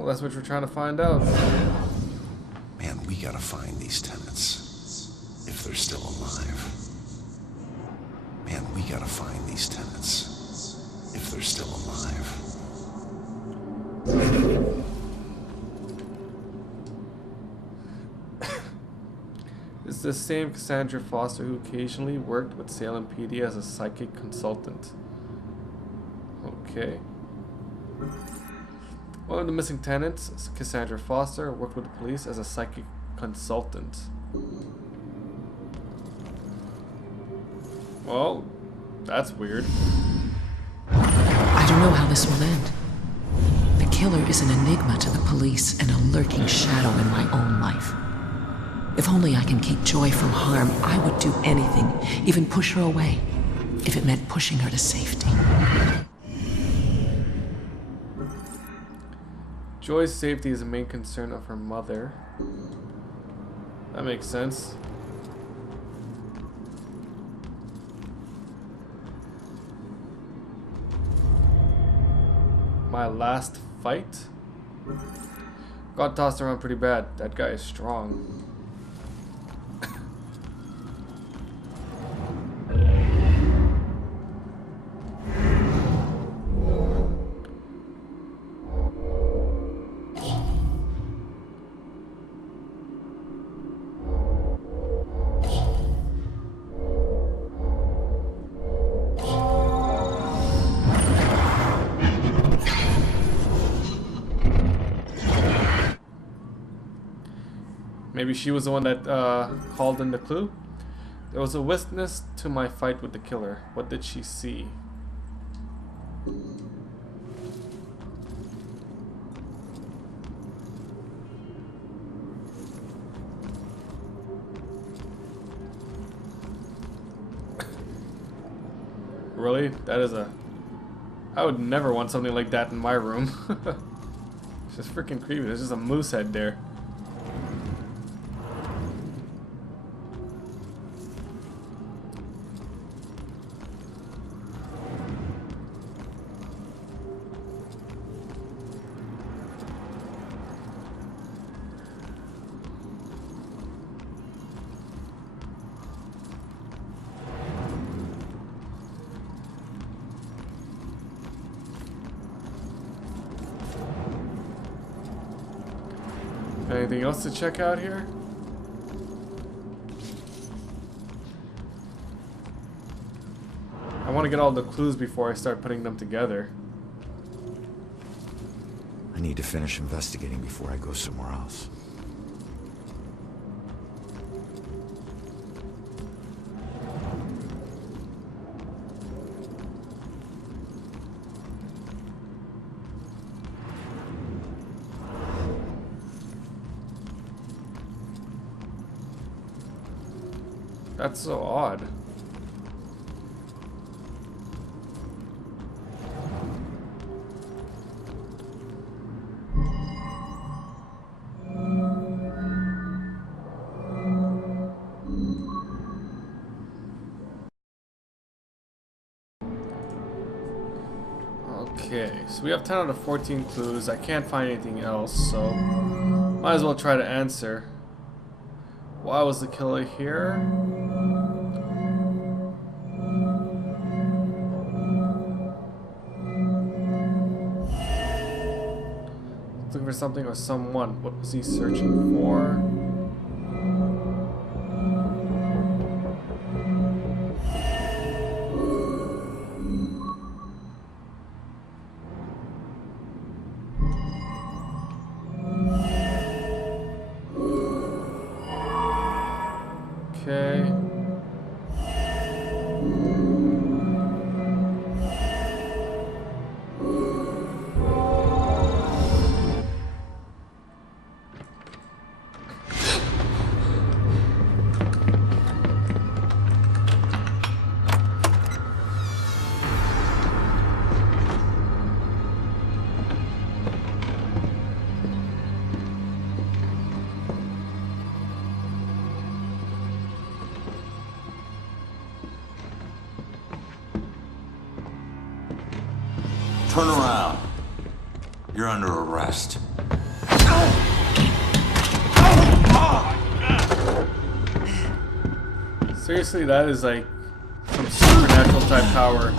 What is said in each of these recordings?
Well, that's what we're trying to find out. Man, we gotta find these tenants. If they're still alive. Man, we gotta find these tenants. If they're still alive. It's the same Cassandra Foster who occasionally worked with Salem PD as a psychic consultant. Okay. One of the missing tenants, Cassandra Foster, worked with the police as a psychic consultant. Well, that's weird. I don't know how this will end. The killer is an enigma to the police and a lurking shadow in my own life. If only I can keep Joy from harm, I would do anything, even push her away, if it meant pushing her to safety. Joy's safety is the main concern of her mother. That makes sense. My last fight? Got tossed around pretty bad. That guy is strong. Maybe she was the one that called in the clue. There was a witness to my fight with the killer. What did she see? Really? That is a... I would never want something like that in my room. It's just freaking creepy. There's just a moose head there. Anything else to check out here? I want to get all the clues before I start putting them together. I need to finish investigating before I go somewhere else. That's so odd. Okay, so we have 10 out of 14 clues. I can't find anything else, so might as well try to answer. Why was the killer here? Looking for something or someone. What was he searching for? Okay. You're under arrest. Seriously, that is like some supernatural type power.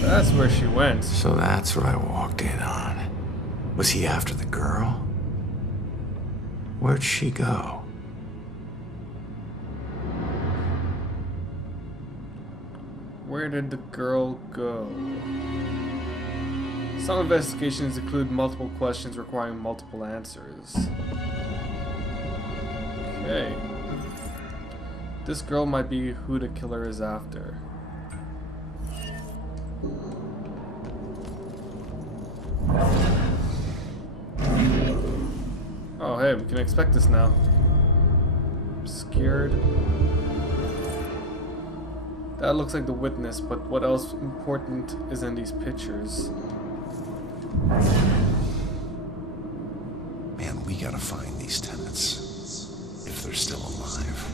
That's where she went. So that's what I walked in on. Was he after the girl? Where'd she go? Where did the girl go? Some investigations include multiple questions requiring multiple answers. Okay. This girl might be who the killer is after. Oh, hey, we can expect this now. I'm scared. That looks like the witness, but what else important is in these pictures? Man, we gotta find these tenants. If they're still alive.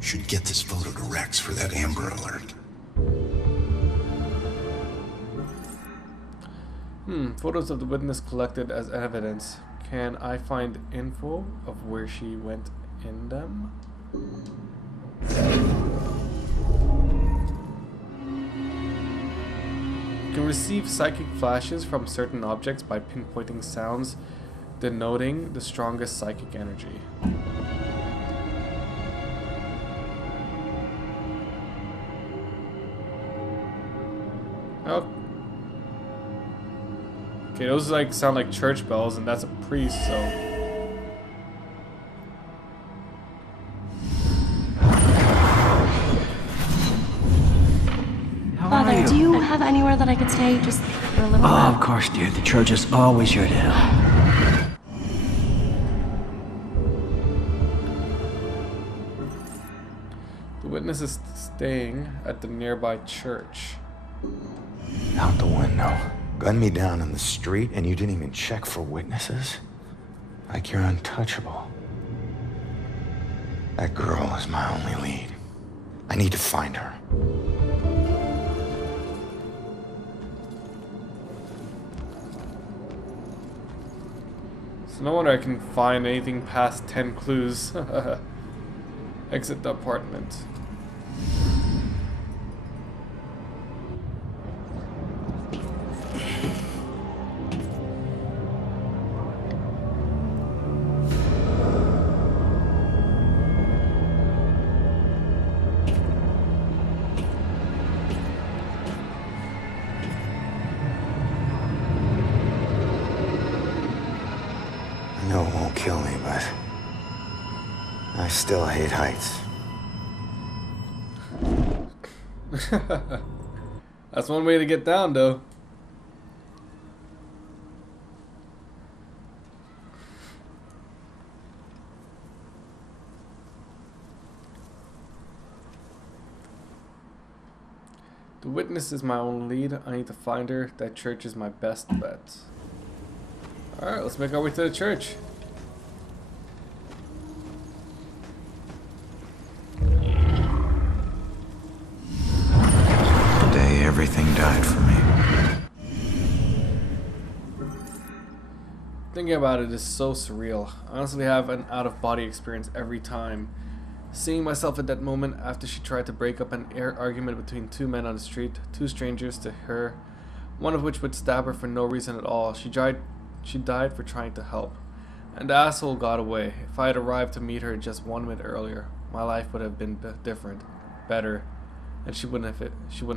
Should get this photo to Rex for that Amber Alert. Photos of the witness collected as evidence. Can I find info of where she went in them? You can receive psychic flashes from certain objects by pinpointing sounds denoting the strongest psychic energy. Oh. Okay, those like sound like church bells, and that's a priest, so. Father, do you have anywhere that I could stay just for a little Oh, bit? of course, dear. The church is always here to help. The witness is staying at the nearby church. Out the window. Gunned me down in the street and you didn't even check for witnesses? Like you're untouchable. That girl is my only lead. I need to find her. So no wonder I can find anything past 10 clues. Exit the apartment. I know it won't kill me, but I still hate heights. That's one way to get down, though. The witness is my only lead. I need to find her. That church is my best bet. Alright, let's make our way to the church. The day everything died for me. Thinking about it is so surreal. I honestly have an out-of-body experience every time. Seeing myself at that moment after she tried to break up an argument between two men on the street, two strangers to her, one of which would stab her for no reason at all. She died for trying to help. And the asshole got away. If I had arrived to meet her just 1 minute earlier, my life would have been different, better. and she wouldn't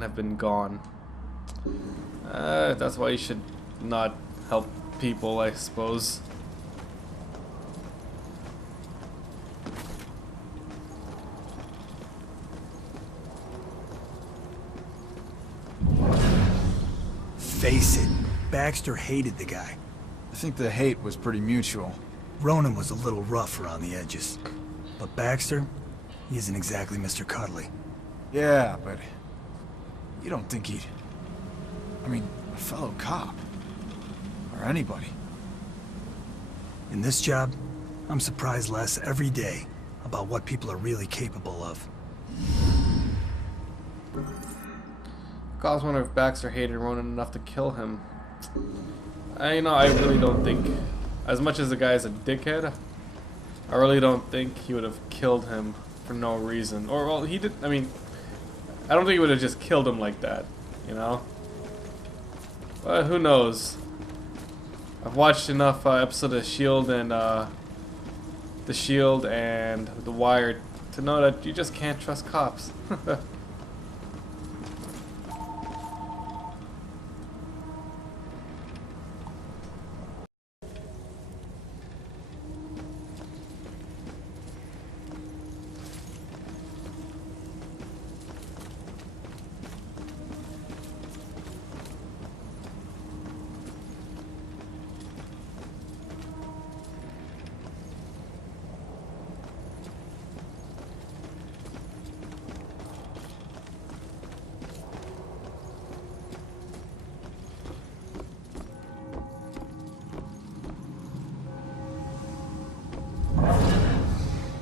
have been gone. That's why you should not help people, I suppose. Face it, Baxter hated the guy. I think the hate was pretty mutual. Ronan was a little rough around the edges. But Baxter, he isn't exactly Mr. Cuddly. Yeah, but you don't think he'd... I mean, a fellow cop. Or anybody. In this job, I'm surprised less every day about what people are really capable of. Cause wonder if Baxter hated Ronan enough to kill him. I really don't think, as much as the guy's a dickhead, I really don't think he would have killed him for no reason. Or, well, he did, I mean, I don't think he would have just killed him like that, you know? But who knows? I've watched enough episodes of S.H.I.E.L.D. and The Shield and The Wire to know that you just can't trust cops.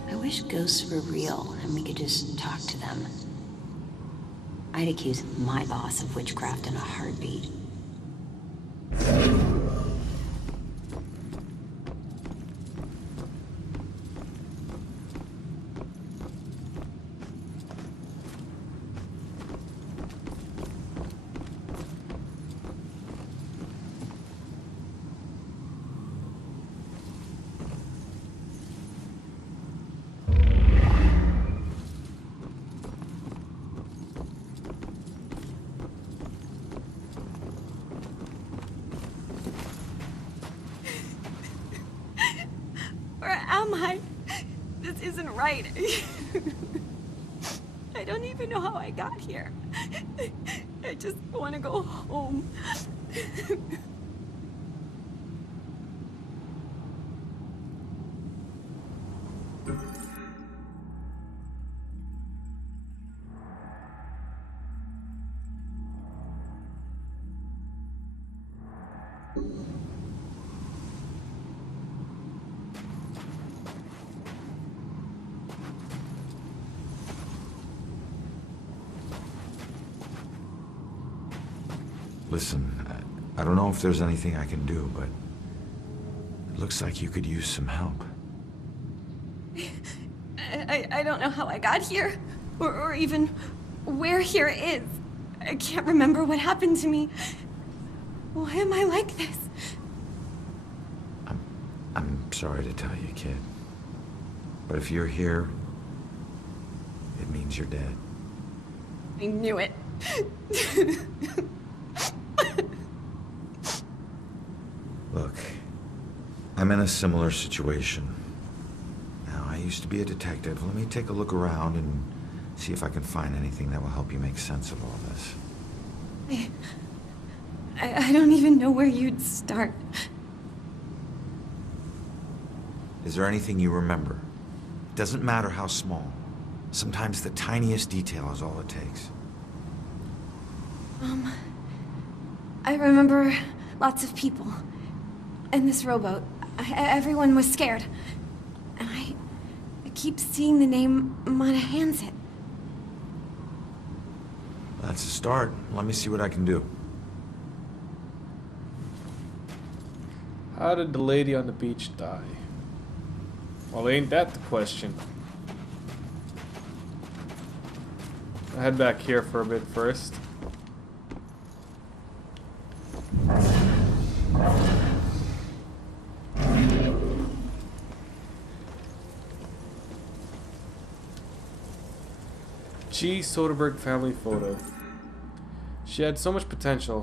I wish ghosts were real and we could just talk to them. I'd accuse my boss of witchcraft in a heartbeat. Where am I? This isn't right. I don't even know how I got here. I just want to go home. Listen, I don't know if there's anything I can do, but it looks like you could use some help. I don't know how I got here, or even where here is. I can't remember what happened to me. Why am I like this? I'm sorry to tell you, kid. But if you're here, it means you're dead. I knew it. Look, I'm in a similar situation. Now, I used to be a detective. Let me take a look around and see if I can find anything that will help you make sense of all this. I don't even know where you'd start. Is there anything you remember? It doesn't matter how small. Sometimes the tiniest detail is all it takes. I remember lots of people. And this rowboat. Everyone was scared. And I keep seeing the name Monahansit. That's a start. Let me see what I can do. How did the lady on the beach die? Well, ain't that the question? I'll head back here for a bit first. G. Soderbergh family photo. She had so much potential.